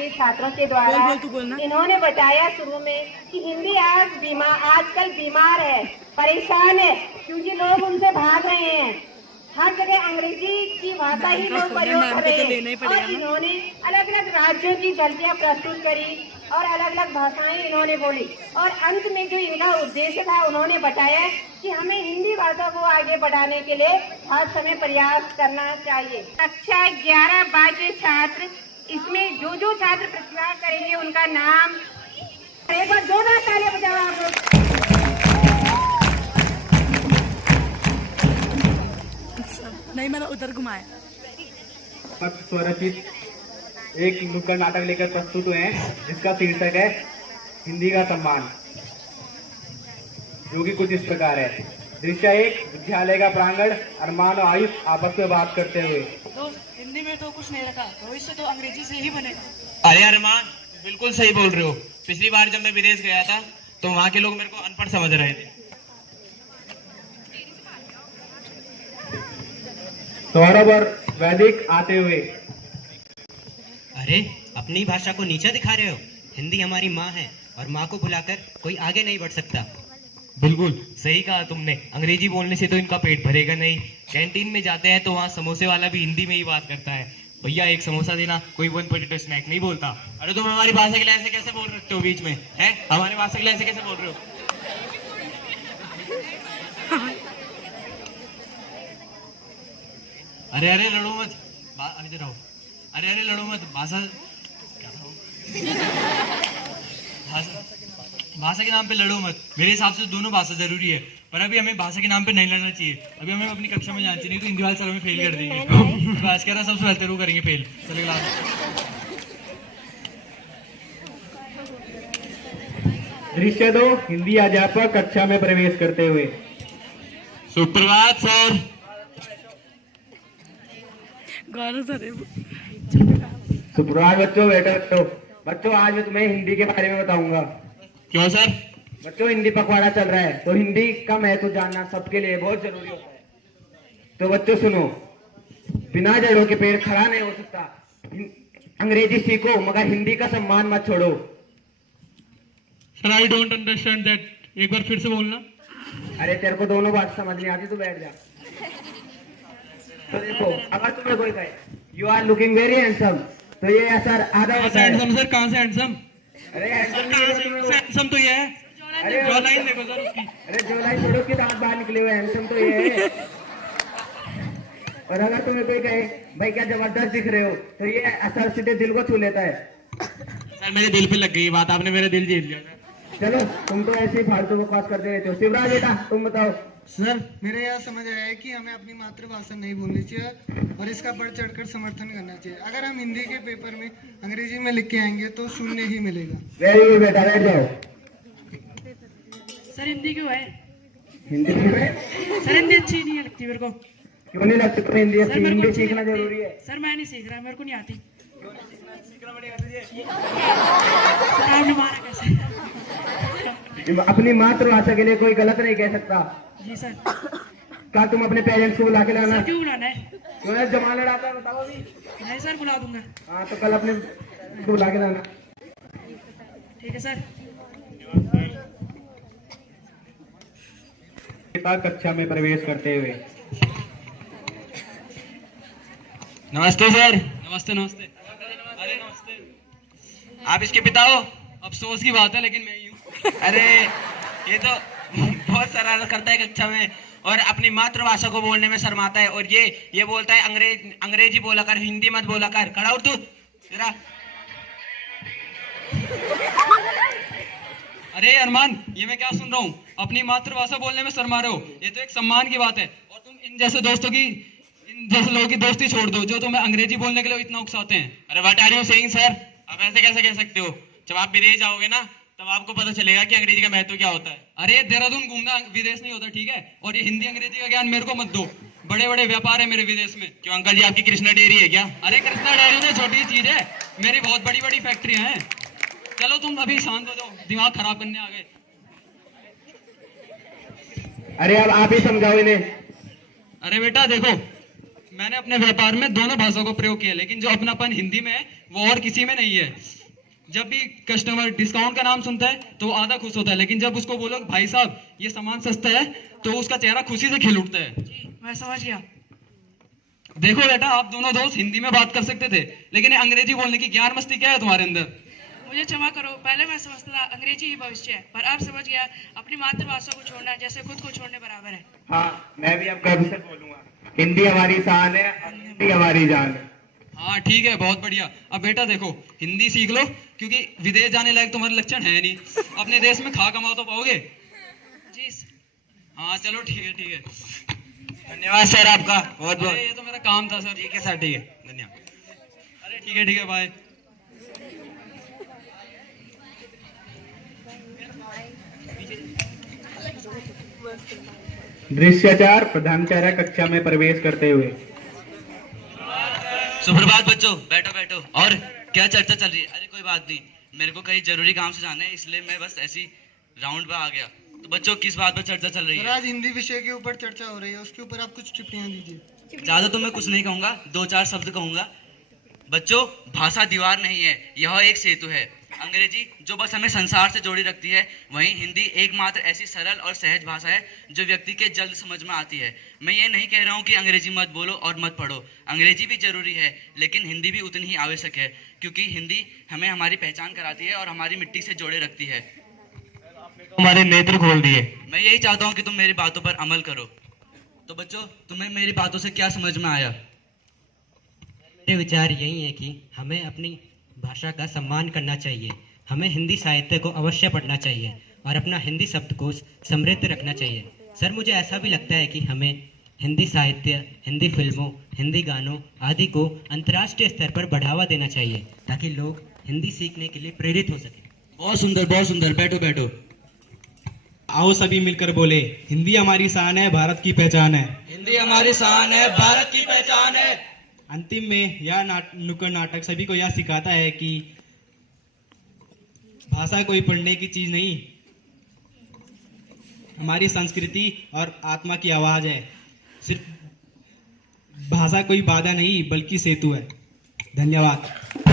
के छात्रों के द्वारा इन्होंने बताया शुरू में कि हिंदी आजकल बीमार है, परेशान है, क्योंकि लोग उनसे भाग रहे हैं। हर जगह अंग्रेजी की भाषा ही लोग प्रयोग कर रहे हैं और इन्होंने अलग अलग राज्यों की झलकियां प्रस्तुत करी और अलग अलग भाषाएं इन्होंने बोली और अंत में जो इनका उद्देश्य था उन्होंने बताया कि हमें हिंदी भाषा को आगे बढ़ाने के लिए हर समय प्रयास करना चाहिए। कक्षा 11-12 के छात्र, इसमें जो छात्र प्रतिभाग करेंगे उनका नाम, एक बार जोरदार तालियां बजाओ आप लोग। नहीं, मैंने उधर घुमाया। स्वरचित एक नुक्कड़ नाटक लेकर प्रस्तुत हुए हैं जिसका शीर्षक है हिंदी का सम्मान, जो कि कुछ इस प्रकार है। दृश्य 1, विद्यालय का प्रांगण। अरमान और आयुष आपस में बात करते हुए। दोस्त, हिंदी में तो कुछ नहीं रखा, भविष्य तो अंग्रेजी से ही बनेगा। अरे अरमान, बिल्कुल सही बोल रहे हो। पिछली बार जब मैं विदेश गया था तो वहाँ के लोग मेरे को अनपढ़ समझ रहे थे। सौरभ और वैदिक आते हुए। अरे, अपनी भाषा को नीचा दिखा रहे हो। हिंदी हमारी माँ है और माँ को भुलाकर कोई आगे नहीं बढ़ सकता। बिल्कुल सही कहा तुमने। अंग्रेजी बोलने से तो इनका पेट भरेगा नहीं। कैंटीन में जाते हैं तो वहाँ समोसे वाला भी हिंदी में ही बात करता है, भैया एक समोसा देना, कोई 1 पोटैटो स्नैक नहीं बोलता। अरे तुम हमारी भाषा के लिए ऐसे कैसे बोल रहे हो बीच में, हैं? हमारी भाषा के लिए ऐसे कैसे बोल रहे हो? अरे लड़ो मत, इधर आओ। अरे लड़ो मत, भाषा क्या था वो? भाषा के नाम पे लड़ो मत। मेरे हिसाब से दोनों भाषा जरूरी है, पर अभी हमें भाषा के नाम पे नहीं लड़ना चाहिए। अभी हमें अपनी कक्षा में जाना चाहिए, नहीं तो हिंदी वाले सर हमें फेल कर देंगे। आज कह रहा सबसे पहले तेरे को करेंगे फेल। चलेगा। दृश्य 2, हिंदी अध्यापक कक्षा में प्रवेश करते हुए। सुप्रभात सर। सुप्रभात बच्चों, बैठो। बच्चों, आज मैं तुम्हें हिंदी के बारे में बताऊंगा। क्यों सर? बच्चों, हिंदी पखवाड़ा चल रहा है तो हिंदी का महत्व जानना सबके लिए बहुत जरूरी होता है। तो बच्चों सुनो, बिना जड़ों के पेड़ खड़ा नहीं हो सकता। अंग्रेजी सीखो मगर हिंदी का सम्मान मत छोड़ो। Sir, I don't understand that. एक बार फिर से बोलना। अरे तेरे को दोनों बात समझ नहीं आती तो बैठ जा। तो देखो, अगर तुम्हें कोई कहे you are looking very handsome, तो ये असर आधा होता है। हैंडसम सर, कहाँ से हैंडसम? अरे हैंडसम तो ये है। अरे जो लाइन देखो सर उसकी। अरे जो लाइन छोड़ो कि दांत बाहर निकले हुए, हैंडसम तो ये है। और अगर तुम्हें कोई कहे भाई क्या जबरदस्त दिख रहे हो, तो ये असर सीधे दिल को छू लेता है। सर, मेरे दिल पे लग गई बात, आपने मेरा दिल जीत लिया। चलो, तुम तो ऐसे ही फालतू बकवास करते रहते हो। शिवराज बेटा, तुम बताओ। सर, मेरे यहाँ समझ आया है कि हमें अपनी मातृभाषा नहीं बोलनी चाहिए और इसका बढ़ चढ़कर समर्थन करना चाहिए। अगर हम हिंदी के पेपर में अंग्रेजी में लिख के आएंगे तो शून्य ही मिलेगा। वेरी गुड बेटा, बैठ जाओ। सर, हिंदी क्यों है? हिंदी में सर, हिंदी अच्छी नहीं लगती मेरे को। क्यों नहीं लगती तुम्हें हिंदी? सर, मेरे को हिंदी अच्छी सीखना नहीं लगती। जरूरी है। सर, मैं नहीं सीख रहा, मेरे को नहीं आती। सर, आपने मारा कैसे? अपनी मातृभाषा के लिए कोई गलत नहीं कह सकता। जी सर। क्या तुम अपने पेरेंट्स को बुला के लाना? सर, क्यों बुलाना है? क्यों है, जमा लड़ाता है, बताओ अभी। नहीं सर, बुला दूंगा। हाँ, तो कल अपने को बुला के लाना। ठीक है सर। कक्षा में प्रवेश करते हुए। नमस्ते सर। नमस्ते नमस्ते। अरे नमस्ते। आप इसके पिता हो? अफसोस की बात है लेकिन मैं ही हूँ। अरे ये तो बहुत शरारत करता है कक्षा में और अपनी मातृभाषा को बोलने में शर्माता है और ये बोलता है अंग्रेजी बोला कर, हिंदी मत बोला कर। खड़ा उठ तू तेरा। अरे अरमान, ये मैं क्या सुन रहा हूँ? अपनी मातृभाषा बोलने में शर्मा रहे हो? ये तो एक सम्मान की बात है। और तुम इन जैसे लोगों की दोस्ती छोड़ दो जो तुम्हें अंग्रेजी बोलने के लिए इतना उकसाते हैं। अरे what are you saying sir? आप ऐसे कैसे कह सकते हो? जब आप विदेश जाओगे ना तब आपको पता चलेगा कि अंग्रेजी का महत्व क्या होता है। अरे देहरादून घूमना विदेश नहीं होता, ठीक है? और ये हिंदी अंग्रेजी का ज्ञान मेरे को मत दो। बड़े बड़े व्यापार है मेरे विदेश में। क्यों अंकल जी, आपकी कृष्णा डेयरी है क्या? अरे कृष्णा डेयरी तो छोटी चीज है, मेरी बहुत बड़ी बड़ी फैक्ट्रियां हैं। चलो तुम अभी शांत हो जाओ, दिमाग खराब करने आ गए। अरे अब आप ही समझाओ इन्हें। अरे बेटा देखो, मैंने अपने व्यापार में दोनों भाषाओं का प्रयोग किया, लेकिन जो अपनापन हिंदी में है वो और किसी में नहीं है। जब भी कस्टमर डिस्काउंट का नाम सुनता है तो वो आधा खुश होता है, लेकिन जब उसको बोलो भाई साहब ये सामान सस्ता है तो उसका चेहरा खुशी से खिल उठता है। जी मैं समझ गया। देखो बेटा, आप दोनों दोस्त हिंदी में बात कर सकते थे, लेकिन ये अंग्रेजी बोलने की ज्ञान मस्ती क्या है तुम्हारे अंदर? मुझे क्षमा करो, पहले मैं समझता था अंग्रेजी ही भविष्य है, पर अब समझ गया अपनी मातृभाषा को छोड़ना जैसे खुद को छोड़ने बराबर है। हाँ, मैं भी अब गर्व से बोलूंगा, हिंदी हमारी शान है और हिंदी हमारी जान है। हाँ ठीक है, बहुत बढ़िया। अब बेटा देखो, हिंदी सीख लो, क्योंकि विदेश जाने लायक तुम्हारे लक्षण है नहीं, अपने देश में खा कमाओ तो पाओगे। जी हाँ चलो ठीक है, ठीक है। धन्यवाद सर आपका बहुत बहुत। अरे ये तो मेरा काम था सर। ठीक है सर, ठीक है, धन्यवाद। अरे ठीक है, बाय। दृश्याचार प्रधानाचार्य कक्षा में प्रवेश करते हुए। सुप्रभात बच्चों, बैठो बैठो। और क्या चर्चा चल रही है? अरे कोई बात नहीं, मेरे को कहीं जरूरी काम से जाना है, इसलिए मैं बस ऐसी राउंड पे आ गया। तो बच्चों किस बात पर चर्चा चल रही सर है? आज हिंदी विषय के ऊपर चर्चा हो रही है, उसके ऊपर आप कुछ टिप्पणियां दीजिए। ज्यादा तो मैं कुछ नहीं कहूंगा, 2-4 शब्द कहूंगा। बच्चों, भाषा दीवार नहीं है, यह एक सेतु है। अंग्रेजी जो बस हमें संसार से जोड़ी रखती है, वहीं हिंदी एकमात्र ऐसी सरल और सहज भाषा है जो व्यक्ति के जल्द समझ में आती है। मैं ये नहीं कह रहा हूँ कि अंग्रेजी मत बोलो और मत पढ़ो, अंग्रेजी भी जरूरी है, लेकिन हिंदी भी उतनी ही आवश्यक है, क्योंकि हिंदी हमें हमारी पहचान कराती है और हमारी मिट्टी से जोड़े रखती है। हमारे नेत्र खोल दिए। मैं यही चाहता हूँ कि तुम मेरी बातों पर अमल करो। तो बच्चों, तुम्हें मेरी बातों से क्या समझ में आया? मेरे विचार यही है कि हमें अपनी भाषा का सम्मान करना चाहिए, हमें हिंदी साहित्य को अवश्य पढ़ना चाहिए और अपना हिंदी शब्दकोश समृद्ध रखना चाहिए। सर मुझे ऐसा भी लगता है कि हमें हिंदी साहित्य, हिंदी फिल्मों, हिंदी गानों आदि को अंतर्राष्ट्रीय स्तर पर बढ़ावा देना चाहिए, ताकि लोग हिंदी सीखने के लिए प्रेरित हो सकें। बहुत सुंदर, बहुत सुंदर। बैठो बैठो। आओ सभी मिलकर बोले, हिंदी हमारी शान है, भारत की पहचान है। हिंदी हमारी शान है, भारत की पहचान है। अंतिम में यह नुक्कड़ नाटक सभी को यह सिखाता है कि भाषा कोई पढ़ने की चीज नहीं, हमारी संस्कृति और आत्मा की आवाज है। सिर्फ भाषा कोई बाधा नहीं बल्कि सेतु है। धन्यवाद।